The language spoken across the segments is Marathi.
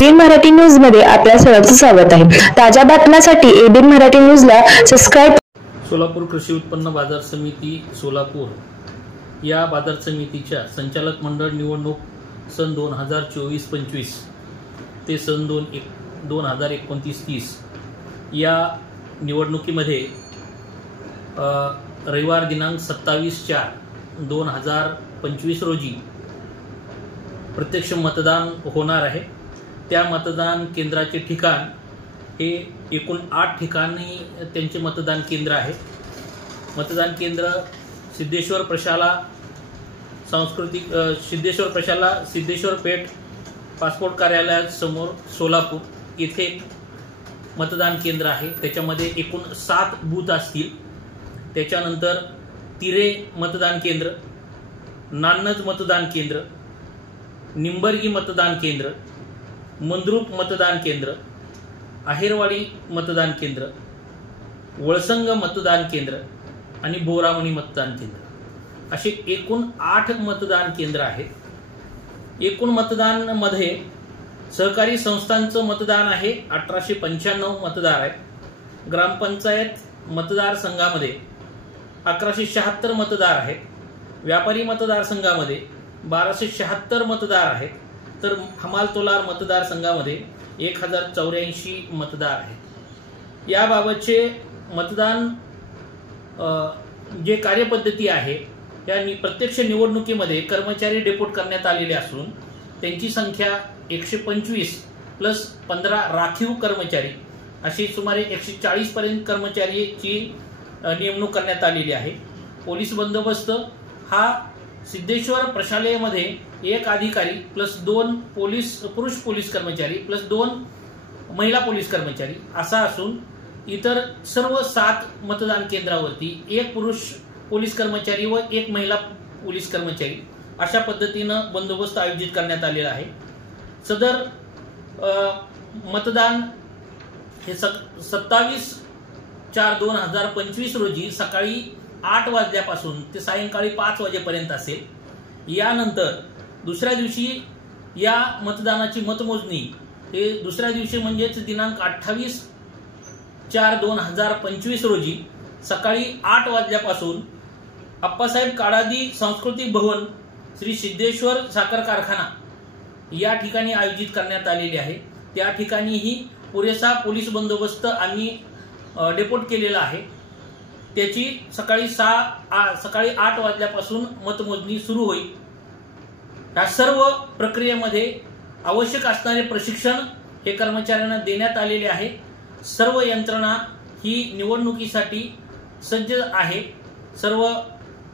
एबीएन मराठी न्यूज मध्ये आपल्या सर्वांचं स्वागत आहे। ताज्या बातम्यांसाठी एबीएन मराठी न्यूजला सबस्क्राइब। सोलापूर कृषी उत्पन्न बाजार समिती सोलापूर या बाजार समितीच्या संचालक मंडळ निवडणूक सन 2024-25 ते सन 2029-30 या निवडणुकीमध्ये रविवार दिनांक 27/4/2025 रोजी प्रत्यक्ष मतदान होणार आहे। त्या मतदान केंद्राचे ठिकाण हे एकूण 8 ठिकाणी त्यांचे मतदान केंद्र आहे। मतदान केंद्र सिद्धेश्वर प्रशाला सिद्धेश्वर पेठ पासपोर्ट कार्यालयासमोर सोलापूर येथे मतदान केंद्र आहे। त्याच्यामध्ये एकूण 7 बूथ असतील। त्याच्यानंतर तिरे मतदान केंद्र, नान्नज मतदान केंद्र, निंबर्गी मतदान केंद्र, मंद्रुप मतदान केंद्र, आहेरवाडी मतदान केंद्र, वळसंग मतदान केंद्र आणि बोरामणी मतदान केंद्र असे एकूण 8 मतदान केंद्र आहेत। एकूण मतदानामध्ये सहकारी संस्थांचं मतदान आहे 1895 मतदार आहेत। ग्रामपंचायत मतदारसंघामध्ये 1176 मतदार आहेत। व्यापारी मतदारसंघामध्ये 1276 मतदार आहेत। तर हमाल तोलार मतदारसंघामध्ये 1084 मतदार आहेत। याबाबतचे मतदान जे कार्यपद्धती आहे त्या प्रत्यक्ष निवडणुकीमध्ये कर्मचारी डेपोट करण्यात आलेले असून त्यांची संख्या 125 प्लस 15 राखीव कर्मचारी अशी सुमारे 140 पर्यंत कर्मचारीची नेमणूक करण्यात आलेली आहे। पोलीस बंदोबस्त हा सिद्धेश्वर प्रशालेमध्ये 1 अधिकारी प्लस 2 पुरुष पोलीस कर्मचारी प्लस 2 महिला पोलीस कर्मचारी असा असून इतर सर्व 7 मतदान केंद्रावरती 1 पुरुष पोलीस कर्मचारी व 1 महिला पोलीस कर्मचारी अशा पद्धतीनं बंदोबस्त आयोजित करण्यात आलेला आहे। सदर मतदान हे 27/4/2025 रोजी सकाळी 8 वाजल्यापासून ते सायंकाळी 5 वाजेपर्यंत असेल। यानंतर दुसऱ्या दिवशी या मतदानाची मतमोजणी हे दुसऱ्या दिवशी म्हणजेच दिनांक 28/4/2025 रोजी सकाळी 8 वाजल्यापासून अप्पासाहेब काळादी सांस्कृतिक भवन श्री सिद्धेश्वर साखर कारखाना या ठिकाणी आयोजित करण्यात आलेले आहे। त्या ठिकाणीही पुरेसा पोलीस बंदोबस्त आम्ही डेपोट केलेला आहे। त्याची सकाळी 8 वाजल्यापासून मतमोजणी सुरू होईल। या सर्व प्रक्रियेमध्ये आवश्यक असणारे प्रशिक्षण हे कर्मचाऱ्यांना देण्यात आलेले आहे। सर्व यंत्रणा ही निवडणुकीसाठी सज्ज आहे। सर्व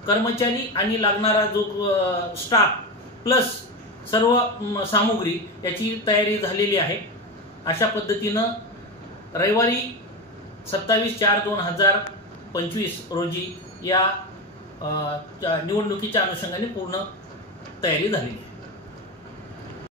कर्मचारी आणि लागणारा जो स्टाफ प्लस सर्व सामुग्री याची तयारी झालेली आहे। अशा पद्धतीनं रविवारी 27/4/2025 रोजी या निवडणुकीच्या अनुषंगाने पूर्ण तयारी झालेली आहे।